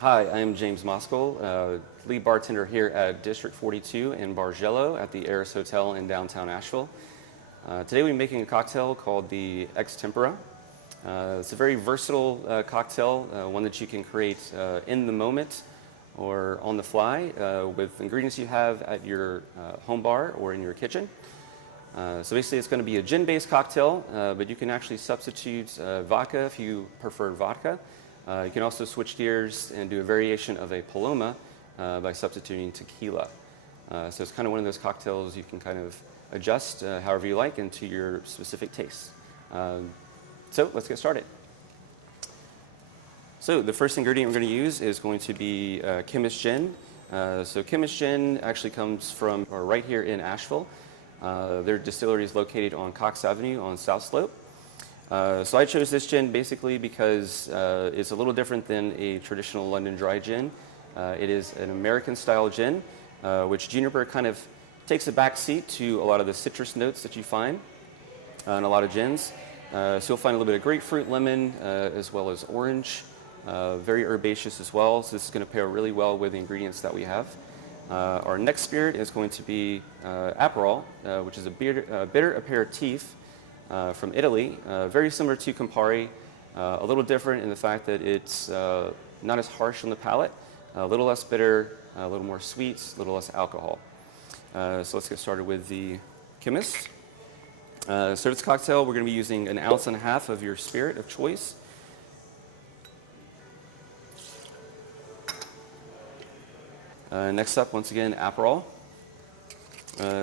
Hi, I'm James Moskal, lead bartender here at District 42 in Bargello at the Eris Hotel in downtown Asheville. Today we're making a cocktail called the Tempore. It's a very versatile cocktail, one that you can create in the moment or on the fly with ingredients you have at your home bar or in your kitchen. So basically it's going to be a gin-based cocktail, but you can actually substitute vodka if you prefer vodka. You can also switch gears and do a variation of a Paloma by substituting tequila. So it's kind of one of those cocktails you can kind of adjust however you like into your specific tastes. So let's get started. So the first ingredient we're going to use is going to be Chemist Gin. So Chemist Gin actually comes from right here in Asheville. Their distillery is located on Cox Avenue on South Slope. So I chose this gin basically because it's a little different than a traditional London dry gin. It is an American style gin, which juniper kind of takes a back seat to a lot of the citrus notes that you find in a lot of gins. So you'll find a little bit of grapefruit, lemon, as well as orange. Very herbaceous as well, so this is going to pair really well with the ingredients that we have. Our next spirit is going to be Aperol, which is a bitter aperitif. From Italy, very similar to Tempore, a little different in the fact that it's not as harsh on the palate, a little less bitter, a little more sweet, a little less alcohol. So let's get started with the Chemist. So for this cocktail, we're going to be using 1.5 ounces of your spirit of choice. Next up, once again, Aperol.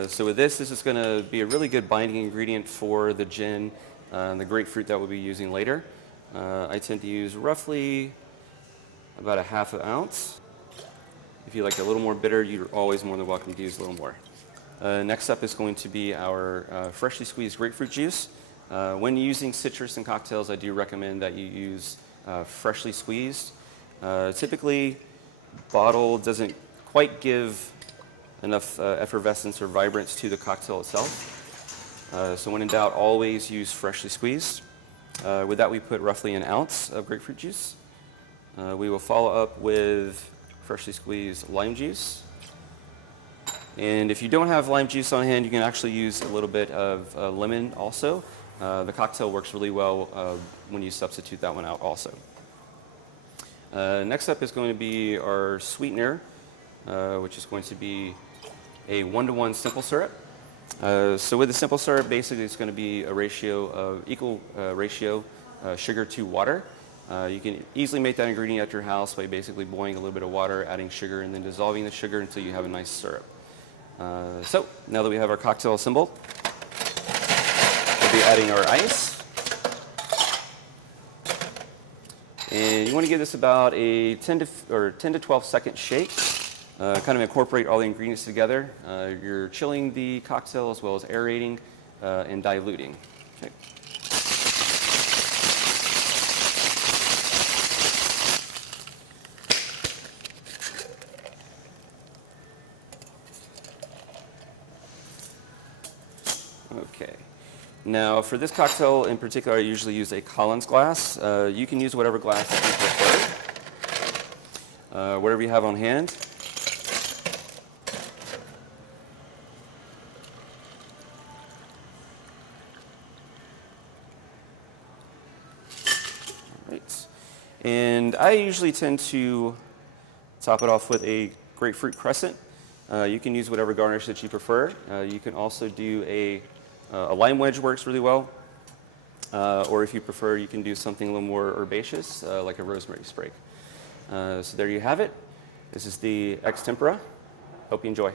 So with this is going to be a really good binding ingredient for the gin and the grapefruit that we'll be using later. I tend to use roughly about 1/2 ounce. If you like a little more bitter, you're always more than welcome to use a little more. Next up is going to be our freshly squeezed grapefruit juice. When using citrus in cocktails, I do recommend that you use freshly squeezed. Typically, bottle doesn't quite give enough effervescence or vibrance to the cocktail itself. So when in doubt, always use freshly squeezed. With that, we put roughly 1 ounce of grapefruit juice. We will follow up with freshly squeezed lime juice. And if you don't have lime juice on hand, you can actually use a little bit of lemon also. The cocktail works really well when you substitute that one out also. Next up is going to be our sweetener, which is going to be a 1-to-1 simple syrup. So with the simple syrup, basically it's going to be a ratio of equal ratio sugar to water. You can easily make that ingredient at your house by basically boiling a little bit of water, adding sugar, and then dissolving the sugar until you have a nice syrup. So now that we have our cocktail assembled, we'll be adding our ice. And you want to give this about a 10 to 12 second shake. Kind of incorporate all the ingredients together. You're chilling the cocktail as well as aerating and diluting. Okay. Okay. Now for this cocktail in particular, I usually use a Collins glass. You can use whatever glass that you prefer. Whatever you have on hand. Right. And I usually tend to top it off with a grapefruit crescent. You can use whatever garnish that you prefer. You can also do a lime wedge works really well. Or if you prefer, you can do something a little more herbaceous, like a rosemary sprig. So there you have it. This is the Tempore. Hope you enjoy.